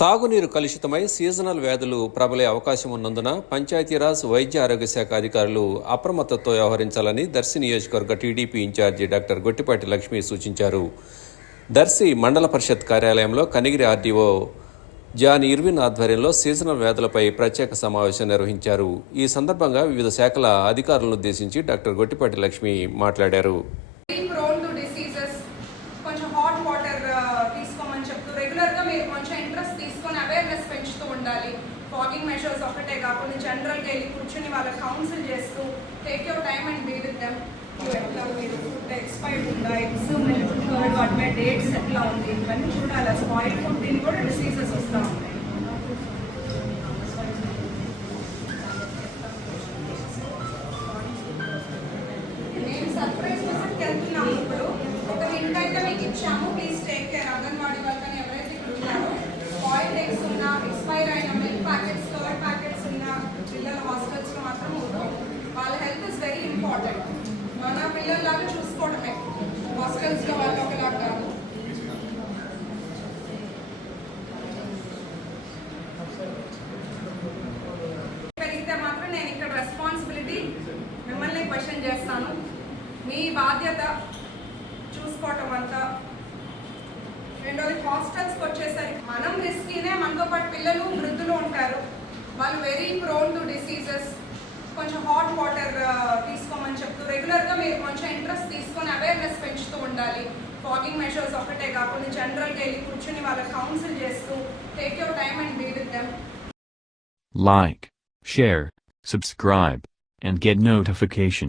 తాగునీరు కలుషితమై సీజనల్ వ్యాధులు ప్రబలే అవకాశం ఉన్నందున పంచాయతీరాజ్ వైద్య ఆరోగ్య శాఖ అధికారులు అప్రమత్తతో వ్యవహరించాలని దర్శి నియోజకవర్గ TDP incharge doctor Gottipati Lakshmi సూచించారు. దర్శి మండల పరిషత్ కార్యాలయంలో కనిగిరి ఆర్డీఓ జాన్ ఇర్విన్ ఆధ్వర్యంలో సీజనల్ వ్యాధులపై ప్రత్యేక సమావేశం నిర్వహించారు. ఈ సందర్భంగా వివిధ శాఖల అధికారులను ఉద్దేశించి డాక్టర్ గొట్టిపాటి లక్ష్మి మాట్లాడారు వెరీ ప్రోన్ టు డిసీజెస్ కొంచెం హాట్ వాటర్ uh, తీసుకోమని చెప్తూ రెగ్యులర్గా మీరు కొంచెం ఇంట్రెస్ట్ తీసుకొని అవేర్నెస్ పెంచుతూ ఉండాలి. ఫాగింగ్ మెషర్స్ ఒకటే కాకుండా జనరల్గా వెళ్ళి కూర్చుని వాళ్ళకి కౌన్సిల్ చేస్తూ take your time and be with them ఎట్లా మీరు ఫుడ్ ఎక్స్పైర్డ్ ఉందా ఎగ్స్ మిల్క్ కర్డ్ వాటి మీద డేట్స్ ఎట్లా ఉంది ఇవన్నీ చూడాలి. స్పాయిల్ ఫుడ్ దీన్ని కూడా డిసీజెస్ వస్తూ ఉంటాయి. నేను సర్ప్రైజ్ కోసం వెళ్తున్నాము ఇప్పుడు. ఒక హింట్ అయితే మీకు ఇచ్చాము. ప్లీజ్ టేక్ కేర్ అంగన్వాడీ వాళ్ళని ఎవరైతే ఇక్కడ ఉన్నారో బాయిల్డ్ ఎగ్స్ ఉన్న ఎక్స్పైర్ అయిన మిల్క్ ప్యాకెట్స్ కర్డ్ ప్యాకెట్స్ ఉన్న పిల్లల హాస్టల్స్లో మాత్రం ఉంటాం వాళ్ళ హెల్త్ ఇస్ వెరీ ఇంపార్టెంట్ మన పిల్లల్లాగా చూసుకోవడమే. హాస్టల్స్లో వాళ్ళు ఒకలాగా కాదు. పెరిగితే మాత్రం నేను ఇక్కడ రెస్పాన్సిబిలిటీ మిమ్మల్ని క్వశ్చన్ చేస్తాను. మీ బాధ్యత చూసుకోవటం అంతా రెండోది హాస్టల్స్కి వచ్చేసరికి మనం రిస్కీనే మనతో పాటు పిల్లలు వృద్ధులు ఉంటారు. వాళ్ళు వెరీ ప్రోన్ టు డిసీజెస్ కొంచెం హాట్ వాటర్ తీసుకోమని చెప్తూ రెగ్యులర్గా మీరు కొంచెం ఇంట్రెస్ట్ తీసుకొని అవేర్నెస్ పెంచుతూ ఉండాలి. ఫాగింగ్ మెషర్స్ ఒకటే కాకుండా జనరల్గా వెళ్ళి కూర్చుని వాళ్ళకి కౌన్సిల్ చేస్తూ take your time and be with them like share subscribe and get notification.